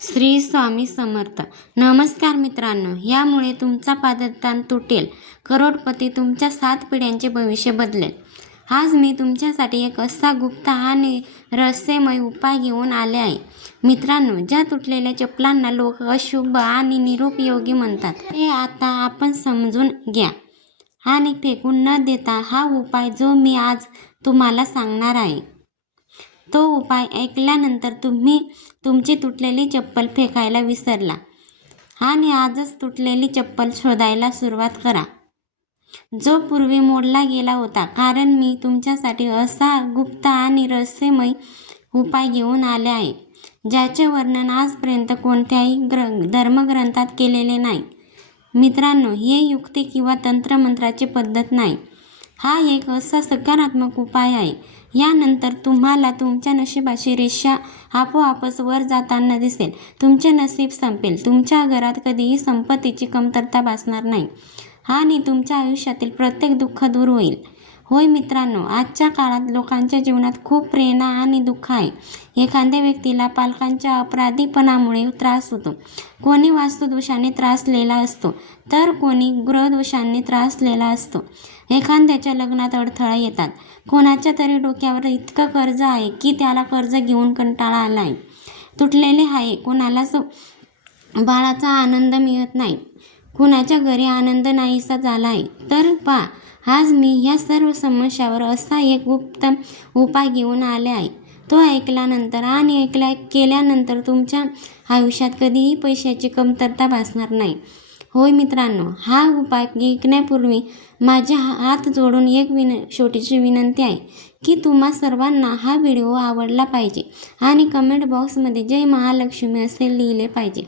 श्री स्वामी समर्थ. नमस्कार मित्रांनो यामुळे तुमचा पादतान तुटेल. करोडपती तुमच्या सात पिढ्यांचे भविष्य बदलेल. आज मी तुमच्यासाठी एक असा गुप्त आणि रहस्यमय उपाय घेऊन आले आहे. मित्रांनो ज्या तुटलेल्या चपलांना लोक अशुभ आणि निरुपयोगी म्हणतात ते आता आपण समजून घ्या. आणि फेकून न देता हा उपाय जो मी आज तुम्हाला सांगणार आहे. तो उपाय ऐकल्यानंतर तुम्ही तुमची तुटलेली चप्पल फेकायला विसरला. आणि आजच तुटलेली चप्पल शोधायला सुरुवात करा. जो पूर्वी मोडला गेला होता. कारण मी तुमच्यासाठी असा गुप्त आणि रहस्यमय उपाय घेऊन आले आहे ज्याचे वर्णन आजपर्यंत कोणत्याही ग्र धर्मग्रंथात केलेले नाही. मित्रांनो हे युक्ती किंवा तंत्रमंत्राची पद्धत नाही. हा एक असा सकारात्मक उपाय आहे यानंतर तुम्हाला तुमच्या नशिबाची रेषा आपोआपच वर जाताना दिसेल. तुमचे नशीब संपेल. तुमच्या घरात कधीही संपत्तीची कमतरता भासणार नाही आणि तुमच्या आयुष्यातील प्रत्येक दुःख दूर होईल. होय मित्रांनो आजच्या काळात लोकांच्या जीवनात खूप प्रेरणा आणि दुःख आहे. एखाद्या व्यक्तीला पालकांच्या अपराधीपणामुळे त्रास होतो. कोणी वास्तुदोषाने त्रासलेला असतो तर कोणी ग्रहदोषांनी त्रासलेला असतो. एखाद्याच्या लग्नात अडथळा येतात. कोणाच्या तरी डोक्यावर इतकं कर्ज आहे की त्याला कर्ज घेऊन कंटाळा आला आहे तुटलेले आहे कोणालाच बाळाचा आनंद मिळत नाही. कुणाच्या घरी आनंद नाहीसा झाला आहे तर पा आज मी ह्या सर्व समस्यावर असा एक गुप्त उपाय घेऊन आले आहे. तो ऐकल्यानंतर आणि ऐकल्या केल्यानंतर तुमच्या आयुष्यात कधीही पैशाची कमतरता भासणार नाही. होय मित्रांनो हा उपाय ऐकण्यापूर्वी माझ्या हात जोडून एक विन छोटीशी विनंती आहे की तुम्हा सर्वांना हा व्हिडिओ आवडला पाहिजे आणि कमेंट बॉक्समध्ये जय महालक्ष्मी असे लिहिले पाहिजे.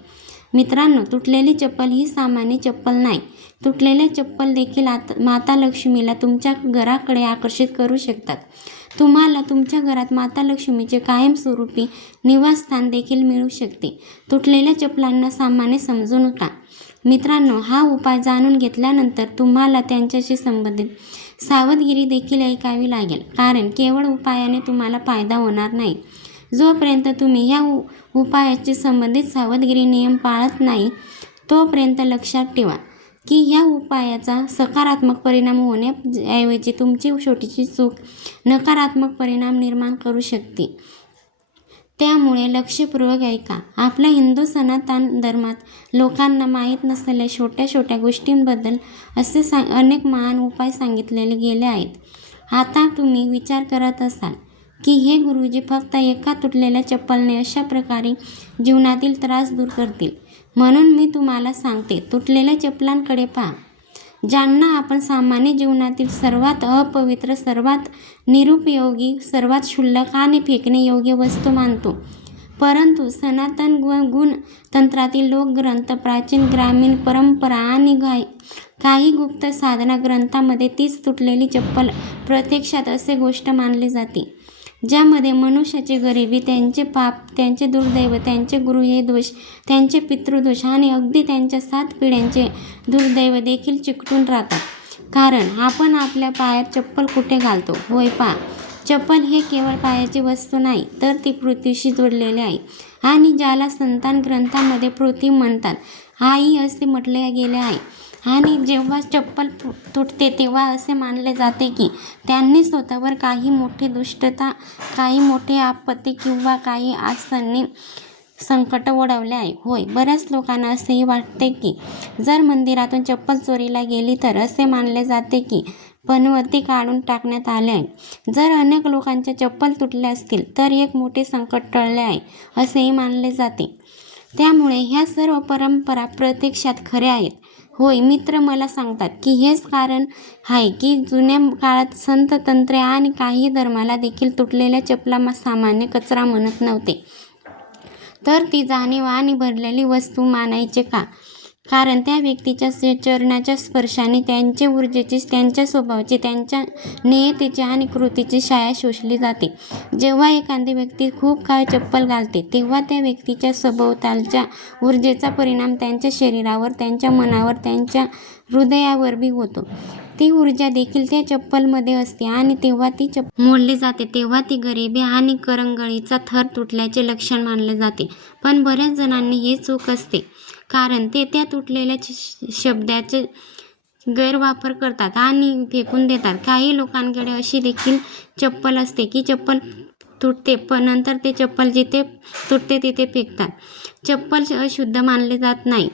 मित्रांनो तुटलेली चप्पल ही सामान्य चप्पल नाही. तुटलेल्या चप्पल देखील आता माता लक्ष्मीला तुमच्या घराकडे आकर्षित करू शकतात. तुम्हाला तुमच्या घरात माता लक्ष्मीचे कायमस्वरूपी निवासस्थान देखील मिळू शकते. तुटलेल्या चपलांना सामान्य समजू नका मित्रांनो हा उपाय जाणून घेतल्यानंतर तुम्हाला त्यांच्याशी संबंधित सावधगिरी देखील ऐकावी लागेल. कारण केवळ उपायाने तुम्हाला फायदा होणार नाही. जोपर्यंत तुम्ही ह्या उ उपायाची संबंधित सावधगिरी नियम पाळत नाही तोपर्यंत लक्षात ठेवा की ह्या उपायाचा सकारात्मक परिणाम होण्याऐवजी तुमची छोटीशी चूक नकारात्मक परिणाम निर्माण करू शकते. त्यामुळे लक्षपूर्वक ऐका आपल्या हिंदू सनातन धर्मात लोकांना माहीत नसलेल्या छोट्या छोट्या गोष्टींबद्दल असे सा अनेक महान उपाय सांगितलेले गेले आहेत. आता तुम्ही विचार करत असाल की हे गुरुजी फक्त एका तुटलेल्या चप्पलने अशा प्रकारे जीवनातील त्रास दूर करतील. म्हणून मी तुम्हाला सांगते तुटलेल्या चप्पलांकडे पहा. ज्यांना आपण सामान्य जीवनातील सर्वात अपवित्र सर्वात निरुपयोगी सर्वात क्षुल्लक आणि फेकणे योग्य वस्तू मानतो. परंतु सनातन गु गुण तंत्रातील लोकग्रंथ प्राचीन ग्रामीण परंपरा आणि गाय काही गुप्त साधना ग्रंथामध्ये तीच तुटलेली चप्पल प्रत्यक्षात असे गोष्ट मानली जाते. ज्यामध्ये मनुष्याची गरिबी त्यांचे पाप त्यांचे दुर्दैव त्यांचे गृहे दोष त्यांचे पितृदोष आणि अगदी त्यांच्या सात पिढ्यांचे दुर्दैव देखील चिकटून राहतात. कारण आपण आपल्या पायात चप्पल कुठे घालतो? होय पा. चप्पल हे केवळ पायाची वस्तू नाही तर ती पृथ्वीशी जोडलेली आहे आणि ज्याला संतान ग्रंथामध्ये पृथ्वी म्हणतात आई असे म्हटले गेले आहे. आणि जेव्हा चप्पल तुटते तेव्हा असे मानले जाते की त्यांनी स्वतःवर काही मोठी दुष्टता काही मोठे आपत्ती किंवा काही आसन्नी संकट ओढवले आहे. होय बऱ्याच लोकांना असेही वाटते की जर मंदिरातून चप्पल चोरीला गेली तर असे मानले जाते की पनवती काढून टाकण्यात आले आहे. जर अनेक लोकांच्या चप्पल तुटल्या असतील तर एक मोठे संकट टळले आहे असेही मानले जाते. त्यामुळे ह्या सर्व परंपरा प्रत्यक्षात खऱ्या आहेत. होय मित्र मला सांगतात की हेच कारण आहे की जुन्या काळात संत तंत्रे आणि काही धर्माला देखील तुटलेल्या चपला सामान्य कचरा म्हणत नव्हते. तर ती जाणीव आणि भरलेली वस्तू मानायचे का? कारण त्या व्यक्तीच्या चरणाच्या स्पर्शाने त्यांचे ऊर्जेची त्यांच्या स्वभावाची त्यांच्या नियतेची आणि कृतीची छाया शोषली जाते. जेव्हा एखादी व्यक्ती खूप काळ चप्पल घालते तेव्हा त्या व्यक्तीच्या सभोवतालच्या ऊर्जेचा परिणाम त्यांच्या शरीरावर त्यांच्या मनावर त्यांच्या हृदयावर बी होतो. ती ऊर्जा देखील त्या चप्पलमध्ये असते आणि तेव्हा ती चप्पल मोडली जाते तेव्हा ती गरिबी आणि करंगळीचा थर तुटल्याचे लक्षण मानले जाते. पण बऱ्याच जणांनी हे चूक असते. कारण ते त्या तुटलेल्या श- शब्दाचे गैरवापर करतात आणि फेकून देतात. काही लोकांकडे अशी देखील चप्पल असते की चप्पल तुटते पण नंतर ते चप्पल जिथे तुटते तिथे फेकतात. चप्पल अशुद्ध मानले जात नाही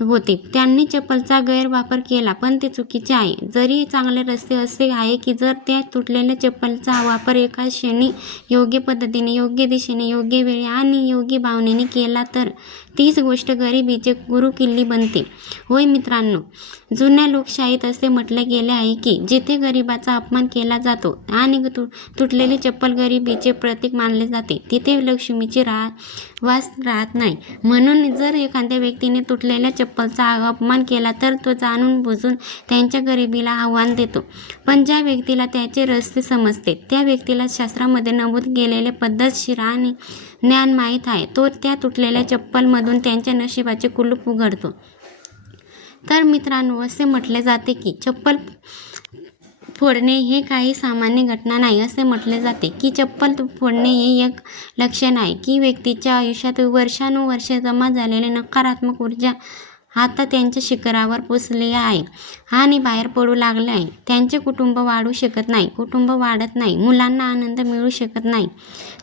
होते. त्यांनी चप्पलचा गैरवापर केला पण ते चुकीचे आहे. जरी चांगले रस्ते असे आहे की जर त्या तुटलेल्या चप्पलचा वापर एका क्षणी योग्य पद्धतीने योग्य दिशेने योग्य वेळी आणि योग्य भावनेने केला तर तीच गोष्ट गरिबीचे गुरुकिल्ली बनते. होय मित्रांनो जुन्या लोकशाहीत असे म्हटले गेले आहे की जिथे गरिबाचा अपमान केला जातो आणि तु तुटलेली चप्पल गरिबीचे प्रतीक मानले जाते तिथे लक्ष्मीची राह वास राहत नाही. म्हणून जर एखाद्या व्यक्तीने तुटलेल्या चप्पलचा अपमान केला तर तो जाणून बुजून त्यांच्या गरिबीला आव्हान देतो. पण ज्या व्यक्तीला त्याचे रस्ते समजते त्या व्यक्तीला शास्त्रामध्ये नमूद केलेले पद्धतशीर आणि ज्ञान माहीत आहे. तो त्या तुटलेल्या चप्पलमधून त्यांच्या नशिबाचे कुलूप उघडतो. तर मित्रांनो असे म्हटले जाते की चप्पल फोडणे हे काही सामान्य घटना नाही. असे म्हटले जाते की चप्पल फोडणे हे एक लक्षण आहे. की व्यक्तीच्या आयुष्यात वर्षानुवर्षे जमा झालेले नकारात्मक ऊर्जा आता त्यांच्या शिखरावर पोचले आहे आणि बाहेर पडू लागले आहे त्यांचे कुटुंब वाढू शकत नाही. कुटुंब वाढत नाही. मुलांना आनंद मिळू शकत नाही.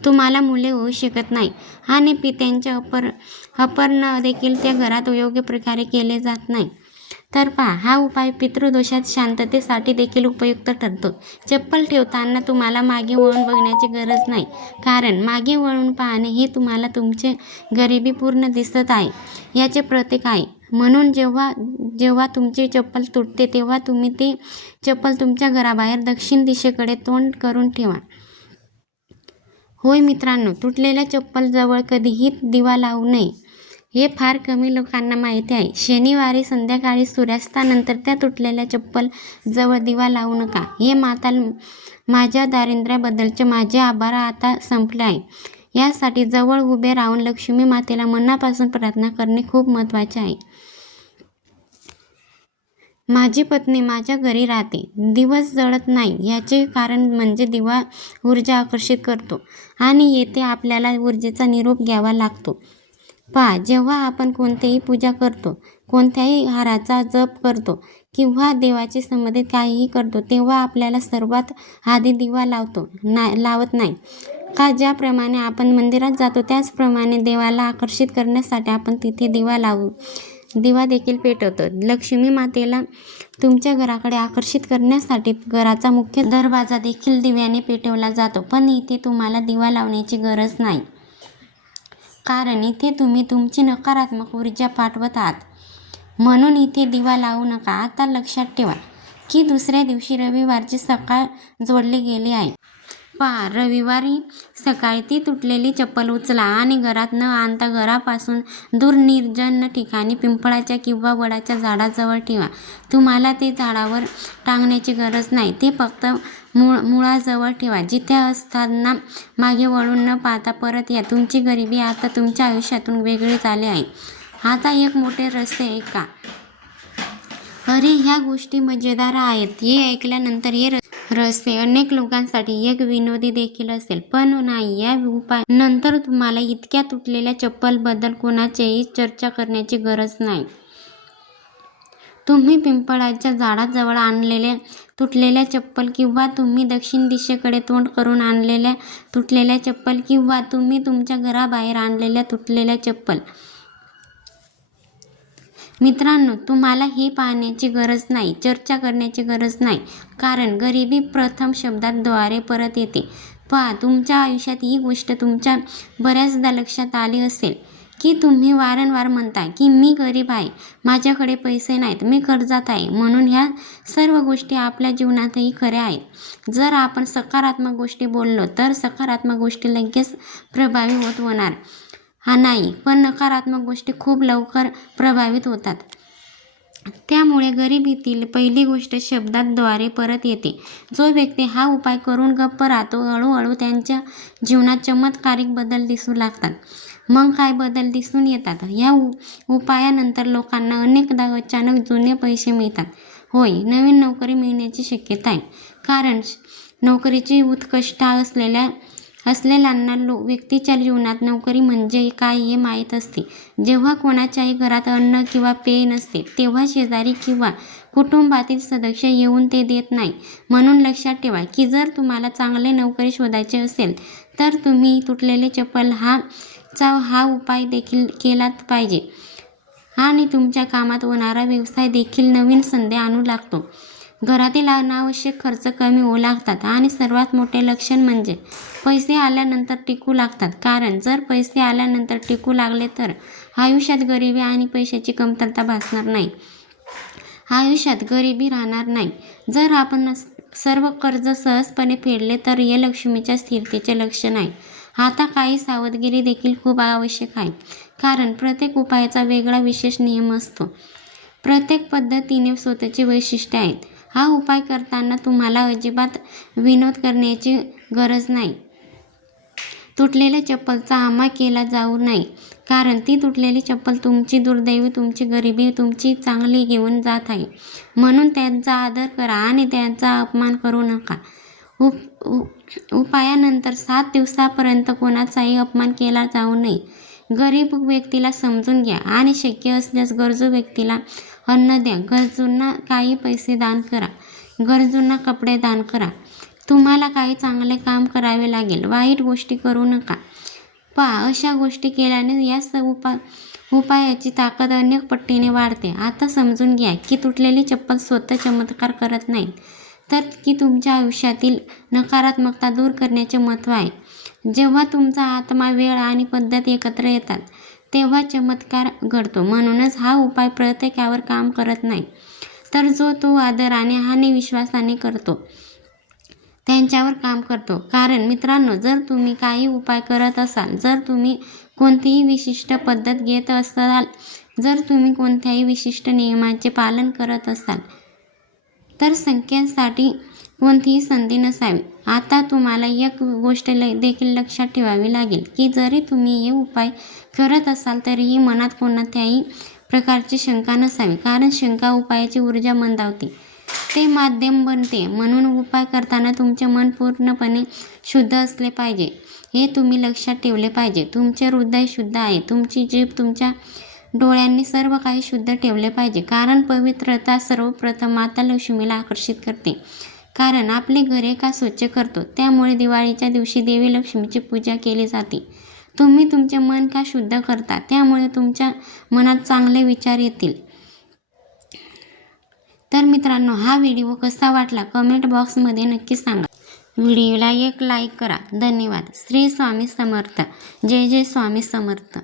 तुम्हाला मुले होऊ शकत नाही. आणि पित्यांचे अपर अपर्ण देखील त्या घरात योग्य प्रकारे केले जात नाही. तर पहा हा उपाय पितृदोषात शांततेसाठी देखील उपयुक्त ठरतो. चप्पल ठेवताना तुम्हाला मागे वळून बघण्याची गरज नाही. कारण मागे वळून पाहणे हे तुम्हाला तुमचे गरिबी पूर्ण दिसत आहे. याचे प्रतीक आहे. म्हणून जेव्हा जेव्हा तुमची चप्पल तुटते तेव्हा तुम्ही ते चप्पल तुमच्या घराबाहेर दक्षिण दिशेकडे तोंड करून ठेवा. होय मित्रांनो तुटलेल्या चप्पलजवळ कधीही दिवा लावू नये. हे फार कमी लोकांना माहिती आहे. शनिवारी संध्याकाळी सूर्यास्तानंतर त्या तुटलेल्या चप्पल जवळ दिवा लावू नका. हे माता माझ्या दारिद्र्याबद्दलचे माझे आभार आता संपले आहे. यासाठी जवळ उभे राहून लक्ष्मी मातेला मनापासून प्रार्थना करणे खूप महत्त्वाचे आहे. माझी पत्नी माझ्या घरी राहते. दिवस जळत नाही. याचे कारण म्हणजे दिवा ऊर्जा आकर्षित करतो आणि येथे आपल्याला ऊर्जेचा निरोप घ्यावा लागतो. पहा जेव्हा आपण कोणतीही पूजा करतो कोणत्याही हाराचा जप करतो किंवा देवाची संबंधित काहीही करतो तेव्हा आपल्याला सर्वात आधी दिवा लावतो ना लावत नाही. का? ज्याप्रमाणे आपण मंदिरात जातो त्याचप्रमाणे देवाला आकर्षित करण्यासाठी आपण तिथे दिवा लावू. दिवा देखील पेटवतं. लक्ष्मी मातेला तुमच्या घराकडे आकर्षित करण्यासाठी घराचा मुख्य दरवाजा देखील दिव्याने पेटवला जातो. पण इथे तुम्हाला दिवा लावण्याची गरज नाही. कारण इथे तुम्ही तुमची नकारात्मक ऊर्जा पाठवत आहात. म्हणून इथे दिवा लावू नका. आता लक्षात ठेवा की दुसऱ्या दिवशी रविवारची सकाळ जोडली गेली आहे. पहा रविवारी सकाळी ती तुटलेली चप्पल उचला आणि घरात न आणता घरापासून दूर निर्जन ठिकाणी पिंपळाच्या किंवा वडाच्या झाडाजवळ ठेवा. तुम्हाला ते झाडावर टांगण्याची गरज नाही. ते फक्त मुळ मुळाजवळ ठेवा. जिथे असताना मागे वळून न पाहता परत या. तुमची गरिबी आता तुमच्या आयुष्यातून वेगळी झाली आहे. आता एक मोठे रस्ते आहे का अरे ह्या गोष्टी मजेदार आहेत. हे ऐकल्यानंतर हे रस्ते अनेक लोकांसाठी एक विनोदी देखील असेल. पण नाही या उपाय नंतर तुम्हाला इतक्या तुटलेल्या चप्पलबद्दल कोणाचीही चर्चा करण्याची गरज नाही. तुम्ही पिंपळाच्या झाडाजवळ आणलेल्या तुटलेल्या चप्पल किंवा तुम्ही दक्षिण दिशेकडे तोंड करून आणलेल्या तुटलेल्या चप्पल किंवा तुम्ही तुमच्या घराबाहेर आणलेल्या तुटलेल्या चप्पल मित्रांनो तुम्हाला हे पाहण्याची गरज नाही चर्चा करण्याची गरज नाही कारण गरिबी प्रथम शब्दाद्वारे परत येते. पहा तुमच्या आयुष्यात ही गोष्ट तुमच्या बऱ्याचदा लक्षात आली असेल की तुम्ही वारंवार म्हणता की मी गरीब आहे माझ्याकडे पैसे नाहीत मी कर्जात आहे. म्हणून ह्या सर्व गोष्टी आपल्या जीवनातही खऱ्या आहेत. जर आपण सकारात्मक गोष्टी बोललो तर सकारात्मक गोष्टी लगेच प्रभावी होत होणार. हा नाही पण नकारात्मक गोष्टी खूप लवकर प्रभावित होतात. त्यामुळे गरिबीतील पहिली गोष्ट शब्दाद्वारे परत येते. जो व्यक्ती हा उपाय करून गप्प राहतो हळूहळू त्यांच्या जीवनात चमत्कारिक बदल दिसू लागतात. मग काय बदल दिसून येतात? या उ उपायानंतर लोकांना अनेकदा अचानक जुने पैसे मिळतात. होय नवीन नोकरी मिळण्याची शक्यता आहे. कारण श- नोकरीची उत्कृष्टा असलेल्या असलेल्यांना लो व्यक्तीच्या जीवनात नोकरी म्हणजे काय हे माहीत असते. जेव्हा कोणाच्याही घरात अन्न किंवा पेय नसते तेव्हा शेजारी किंवा कुटुंबातील सदस्य येऊन ते देत नाही. म्हणून लक्षात ठेवा की जर तुम्हाला चांगले नोकरी शोधायचे असेल तर तुम्ही तुटलेले चप्पल हा चा हा उपाय देखील केलाच पाहिजे. आणि तुमच्या कामात होणारा व्यवसाय देखील नवीन संधी आणू लागतो. घरातील अनावश्यक खर्च कमी होऊ लागतात आणि सर्वात मोठे लक्षण म्हणजे पैसे आल्यानंतर टिकू लागतात. कारण जर पैसे आल्यानंतर टिकू लागले तर आयुष्यात गरिबी आणि पैशाची कमतरता भासणार नाही. आयुष्यात गरिबी राहणार नाही. जर आपण सर्व कर्ज सहजपणे फेडले तर हे लक्ष्मीच्या स्थिरतेचे लक्षण आहे. आता काही सावधगिरी देखील खूप आवश्यक आहे. कारण प्रत्येक उपायाचा वेगळा विशेष नियम असतो. प्रत्येक पद्धतीने स्वतःची वैशिष्ट्ये आहेत. हा उपाय करताना तुम्हाला अजिबात विनोद करण्याची गरज नाही. तुटलेल्या चप्पलचा आमा केला जाऊ नये कारण ती तुटलेली चप्पल तुमची दुर्दैवी तुमची गरिबी तुमची चांगली घेऊन जात आहे. म्हणून त्यांचा आदर करा आणि त्यांचा अपमान करू नका. उप उ- उपायानंतर सात दिवसापर्यंत कोणाचाही अपमान केला जाऊ नये. गरीब व्यक्तीला समजून घ्या आणि शक्य असल्यास गरजू व्यक्तीला अन्न द्या. गरजूंना काही पैसे दान करा. गरजूंना कपडे दान करा. तुम्हाला काही चांगले काम करावे लागेल. वाईट गोष्टी करू नका. पहा अशा गोष्टी केल्याने या स उपा उपायाची ताकद अनेक पट्टीने वाढते. आता समजून घ्या की तुटलेली चप्पल स्वतः चमत्कार करत नाही तर की तुमच्या आयुष्यातील नकारात्मकता दूर करण्याचे महत्त्व आहे. जेव्हा तुमचा आत्मा वेळ आणि पद्धत एकत्र येतात तेव्हा चमत्कार घडतो. म्हणूनच हा उपाय प्रत्येकावर काम करत नाही. तर जो तो आदराने आणि विश्वासाने करतो त्यांच्यावर काम करतो. कारण मित्रांनो जर तुम्ही काही उपाय करत असाल जर तुम्ही कोणतीही विशिष्ट पद्धत घेत असाल जर तुम्ही कोणत्याही विशिष्ट नियमांचे पालन करत असाल तर संख्यांसाठी कोणतीही संधी नसावी. आता तुम्हाला एक गोष्ट ल देखील लक्षात ठेवावी लागेल की जरी तुम्ही हे उपाय करत असाल तरीही मनात कोणत्याही प्रकारची शंका नसावी कारण शंका उपायाची ऊर्जा मंदावते. ते माध्यम बनते. म्हणून उपाय करताना तुमचे मन पूर्णपणे शुद्ध असले पाहिजे. हे तुम्ही लक्षात ठेवले पाहिजे. तुमचे हृदय शुद्ध आहे. तुमची जीभ तुमच्या डोळ्यांनी सर्व काही शुद्ध ठेवले पाहिजे कारण पवित्रता सर्वप्रथम माता लक्ष्मीला आकर्षित करते. कारण आपले घरे का स्वच्छ करतो. त्यामुळे दिवाळीच्या दिवशी देवी लक्ष्मीची पूजा केली जाते. तुम्ही तुमचे मन का शुद्ध करता? त्यामुळे तुमच्या मनात चांगले विचार येतील. तर मित्रांनो हा व्हिडिओ कसा वाटला? कमेंट बॉक्समध्ये नक्की सांगा. व्हिडिओला एक लाईक करा. धन्यवाद. श्री स्वामी समर्थ. जय जय स्वामी समर्थ.